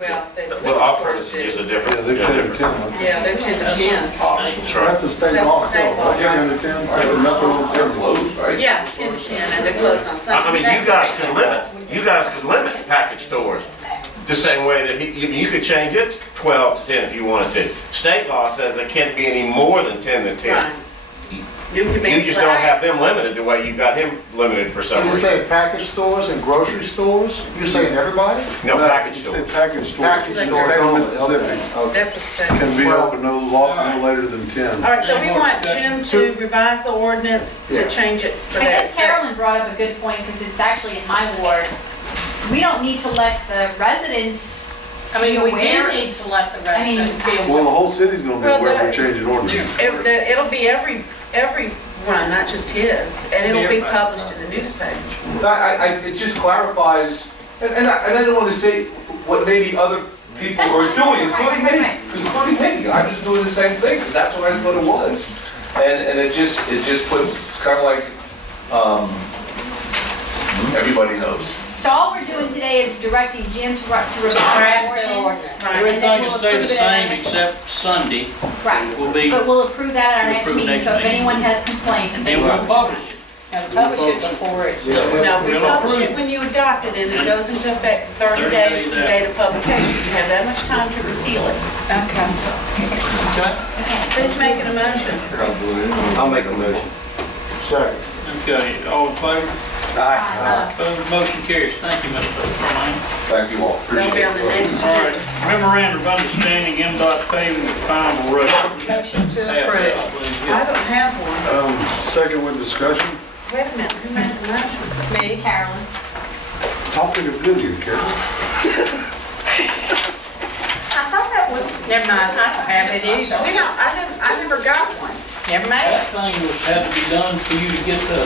Well, Well, off-premise is just a different. Yeah, they're 10 to 10. Yeah, they're 10 to 10. That's a state law still, right? 10 to 10. They're closed, right? Yeah, 10 to 10, and they're closed on Sunday. I mean, you guys can limit package stores the same way that you could change it to 12 to 10 if you wanted to. State law says there can't be any more than 10 to 10. Right. You just don't have them limited the way you got him limited for some You reason. say package stores and grocery stores? You saying everybody? No, package You stores. said package stores. Package The stores state of only, Mississippi okay. That's a state. can be open no later than 10. All right, so we More want discussion. Jim to revise the ordinance Yeah. to change it for I that. guess Carolyn brought up a good point, because it's actually in my ward. We don't need to let the residents I mean, we do aware. need to let the I mean, residents be Well, aware. the whole city's gonna be Well, aware but- we're changing ordinance. It'll be every one, not just his, and it'll be Everybody. published in the newspaper. It just clarifies, and I don't want to say what maybe other people That's are fine. doing, including me, Right. including me. I'm just doing the same thing, because that's what I thought it was. And it just puts kind of like, everybody knows. So all we're doing today is directing Jim to revise the ordinance. Right. Everything will stay the same except Sunday. Right, Will be, but we'll approve that at our We'll next approve meeting, next so if meeting. anyone has complaints, and they then will. we'll publish it. Now, publish it before it. No, we We'll publish approve it when you adopt it, and it goes into effect 30 days from the date of publication. You have that much time to repeal it. Okay. Okay? Who's making a motion? I'll make a motion. Second. Okay, all in favor? Aye. Opposed, motion carries. Thank you, Mr. Perlman. Thank you all, They'll be appreciate on the it. next All right, agenda. memorandum of understanding, MDOT paving the final road. Motion to Half approve. that, I believe, I yeah. don't have one. Second with discussion. Wait a minute, who made the motion? Me, Carolyn. Talking of good here, Carol. I thought that was, never mind, I don't have it either. We don't, I never got one. Never mind. That thing had to be done for you to get the,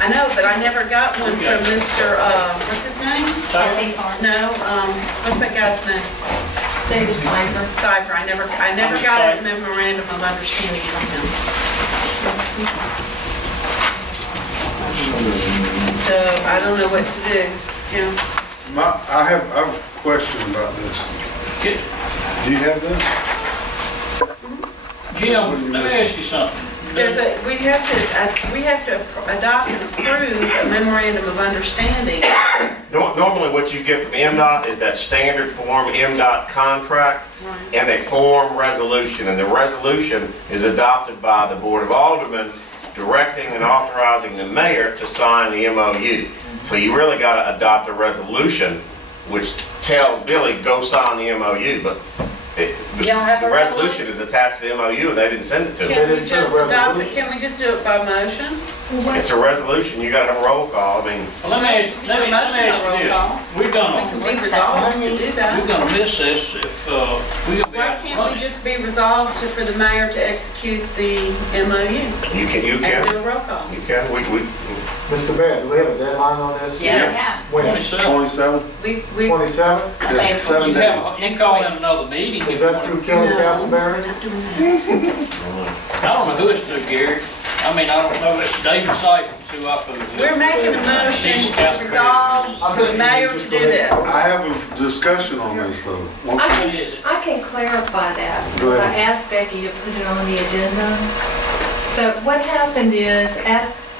I know, but I never got one from Mr., what's his name? State Farm. No, what's that guy's name? David Slifer. Cypher. I never got a memorandum of understanding from him. So I don't know what to do, Jim. I have a question about this. get, Do you have this? Jim, let me ask you something. We have to adopt and approve a memorandum of understanding. Normally what you get from MDOT is that standard form MDOT contract and a form resolution. And the resolution is adopted by the Board of Aldermen, directing and authorizing the mayor to sign the MOU. So you really got to adopt a resolution which tells Billy, go sign the MOU, but the don't have a resolution is attached to the MOU and they didn't send it to Can me. we just adopt it, can we just do it by motion? It's a resolution, you got to have a roll call. I mean, Well, let me ask you this. We're We gonna, can be resolved to do we're that. gonna miss this if, we gonna be Why out can't we running. just be resolved for the mayor to execute the MOU you and can, do a roll call? you can, Mr. Mayor, do we have a deadline on this? Yes. Yeah. When? 27. 27? We, 27? Yeah, 7 You days. have, you call in another meeting if Is you that want. through Kelly Castleberry? I don't know who it's through, Gary. I mean, I don't know, it's David Seifel's who I fooled. we're making a motion to resolve for the mayor to do this. I have a discussion on this though. What is it? I can clarify that, Go because I ahead. asked Becky to put it on the agenda. So what happened is,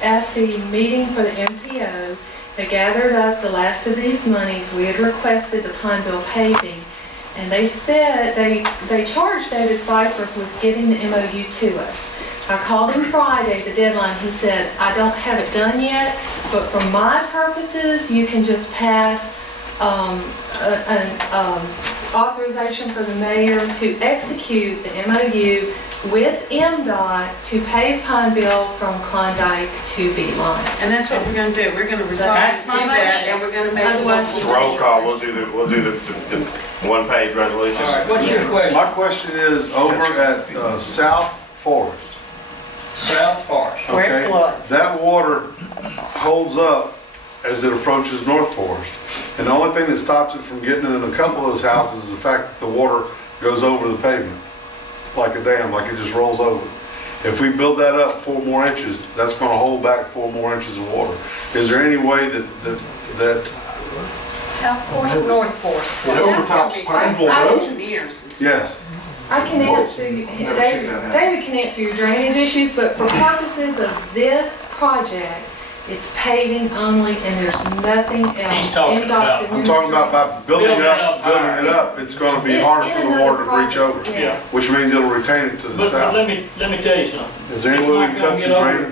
at the meeting for the MPO, they gathered up the last of these monies. We had requested the Pineville paving, and they said, they charged David Seifer with getting the MOU to us. I called him Friday, the deadline, he said, I don't have it done yet, but for my purposes, you can just pass an authorization for the mayor to execute the MOU with MDOT to pave Pineville from Klondike to Beeline. And that's what we're gonna do. We're gonna resolve That's to my do that, motion. and we're gonna make a Otherwise, it's a motion. roll call, we'll do the one-page resolution. All right, what's your question? My question is over at South Forest. South Forest. Where it Okay? floods. That water holds up as it approaches North Forest. And the only thing that stops it from getting in a couple of those houses is the fact that the water goes over the pavement, like a dam, like it just rolls over. If we build that up 4 more inches, that's gonna hold back 4 more inches of water. Is there any way that South Forest, North Forest. It overtops Pineville Road? Engineers and stuff. Yes. I can answer, David can answer your drainage issues, but for purposes of this project, it's paving only and there's nothing else. He's talking about- I'm talking about by building it up, it's gonna be harder for the water to reach over, Yeah. which means it'll retain it to the But south. let me tell you something. Is there any way we can cut some drainage?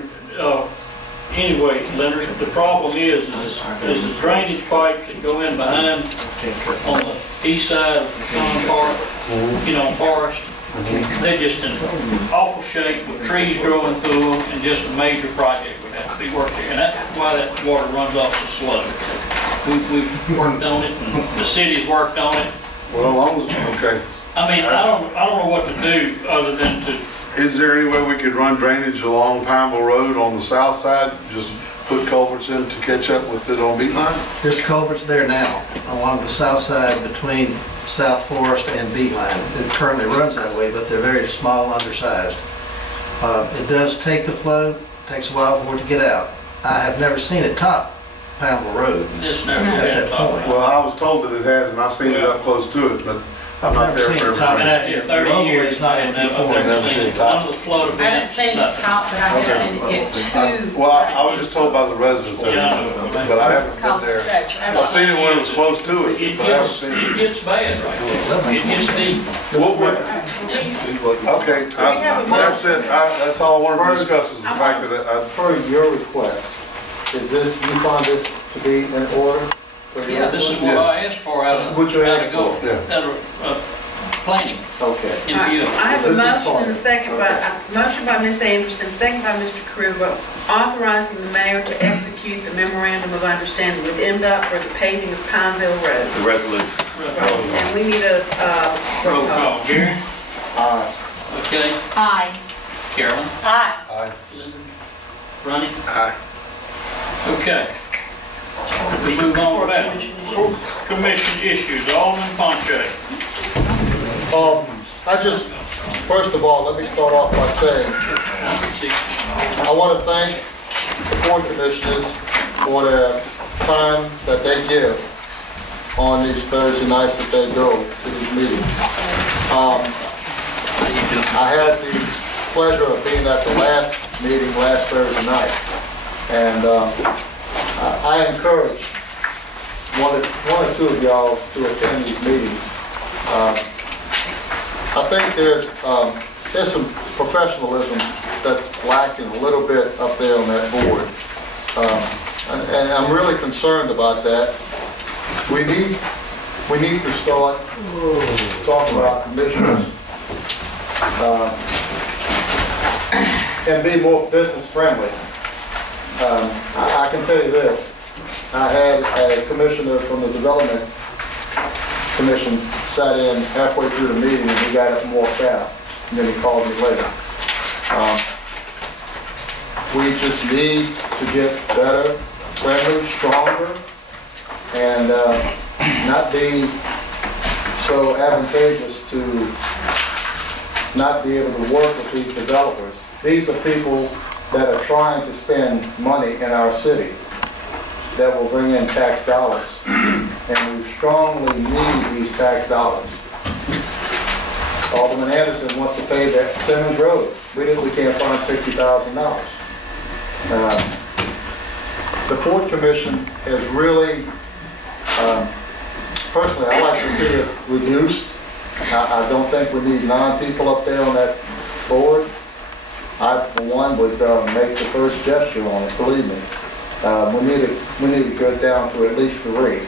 Anyway, Leonard, the problem is the drainage pipes that go in behind on the east side of the Con Park, Forest. They're just in awful shape with trees growing through them and just a major project would have to be worked there. And that's why that water runs off so slow. We've worked on it and the city's worked on it. Well, as long as, okay. I mean, I don't know what to do other than to, Is there any way we could run drainage along Pineville Road on the south side? Just put culverts in to catch up with it on Beeline? There's culverts there now along the south side between South Forest and Beeline. It currently runs that way, but they're very small, undersized. It does take the flow, takes a while for it to get out. I have never seen it top Pineville Road this never at been that talked point. about. Well, I was told that it has, and I've seen it up close to it, but I'm I've not never there seen for it top everything. that. Been The out there 30 roadway years. is not in and before. I've never seen it. None of the flood I haven't events, seen it nothing. top, but I have seen it get too. Well, I was just told by the residents that, Yeah, I know. but I haven't been there. I've seen it when it was close to it, It but I haven't gets, seen it it. gets bad right there. It gets deep. Okay, that's it. That's all I wanted to discuss was the fact that Per your request, you find this to be in order? for your Yeah, this is request? what I asked for out of, What you out asked of go, for? Yeah. out of, planning Okay. in view. I have a This is motion fine. and a second by Ms. Anderson, second by Mr. Krueger, authorizing the mayor to execute the memorandum of understanding with MDOT for the paving of Pineville Road. The resolution. And we need a, Roll call. Gary? Aye. Okay. Aye. Carolyn? Aye. Aye. Ronnie? Aye. Okay. We move on to that. Commission issues, Alderman Ponche. First of all, let me start off by saying, I want to thank the board commissioners for the time that they give on these Thursday nights that they go to these meetings. I had the pleasure of being at the last meeting last Thursday night, and I encourage one or two of y'all to attend these meetings. I think there's some professionalism that's lacking a little bit up there on that board. And I'm really concerned about that. We need to start talking about commissioners and be more business friendly. I can tell you this. I had a commissioner from the Development Commission sat in halfway through the meeting and he got up and walked out. And then he called me later. We just need to get better, friendly, stronger, and not be so advantageous to not be able to work with these developers. These are people that are trying to spend money in our city that will bring in tax dollars. And we strongly need these tax dollars. Alderman Anderson wants to pay that Simmons Road. We can't find $60,000. The Port Commission has really, personally, I like to see it reduced. I don't think we need 9 people up there on that board. I, for one, would make the first gesture on it, believe me. We need to go down to at least 3.